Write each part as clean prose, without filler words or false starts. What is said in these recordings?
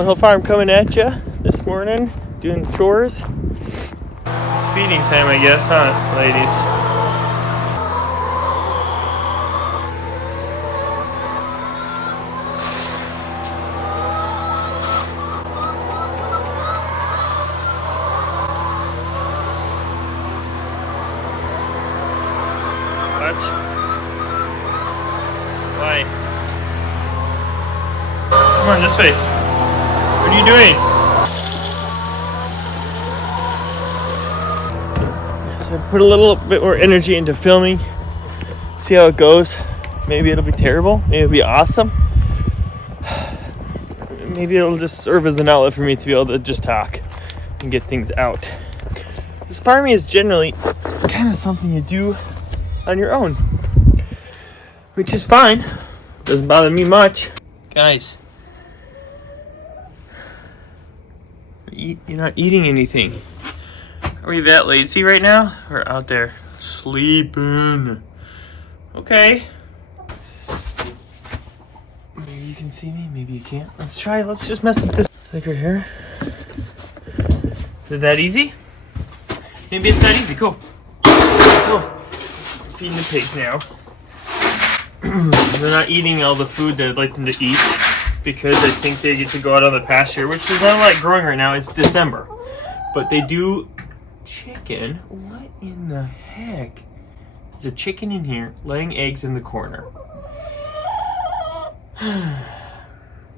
Walnut Hill Farm coming at you this morning, doing chores. It's feeding time, I guess, huh, ladies? What? Why? Come on, this way. What are you doing? So I put a little bit more energy into filming. See how it goes. Maybe it'll be terrible. Maybe it'll be awesome. Maybe it'll just serve as an outlet for me to be able to just talk and get things out. This farming is generally kind of something you do on your own, which is fine. Doesn't bother me much. Guys, you're not eating anything. Are we that lazy right now? We're out there sleeping. Okay. Maybe you can see me, maybe you can't. Let's try, let's just mess with this. Like right here. Is it that easy? Maybe it's that easy, cool. Cool. Feeding the pigs now. They're not eating all the food that I'd like them to eat because I think they get to go out on the pasture, which is not like growing right now. It's December. But they do chicken. What in the heck? There's a chicken in here laying eggs in the corner.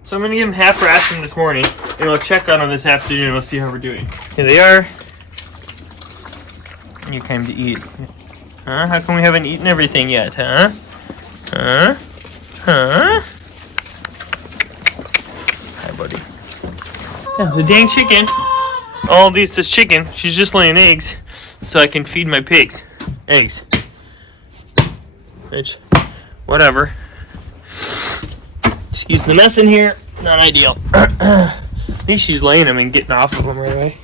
So I'm going to give them half ration this morning and I'll check on them this afternoon and we'll see how we're doing. Here they are. You came to eat. Huh? How come we haven't eaten everything yet, huh? Huh? Huh? Hi, buddy. Yeah, the dang chicken. All this chicken, she's just laying eggs so I can feed my pigs. Eggs. Which, whatever. Excuse the mess in here. Not ideal. At least she's laying them and getting off of them right away.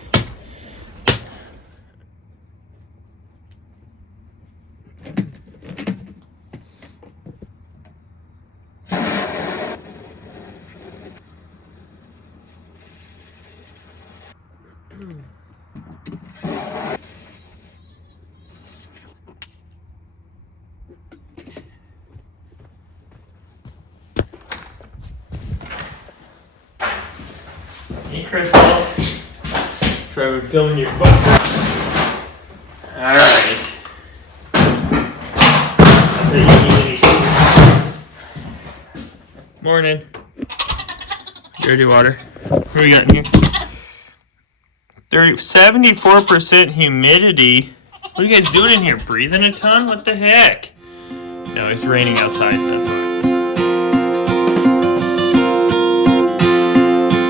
Hey, Crystal. Try and filming your butt. Alright. Morning. Dirty water. What do we got in here? 74% humidity. What are you guys doing in here? Breathing a ton? What the heck? No, it's raining outside. That's why.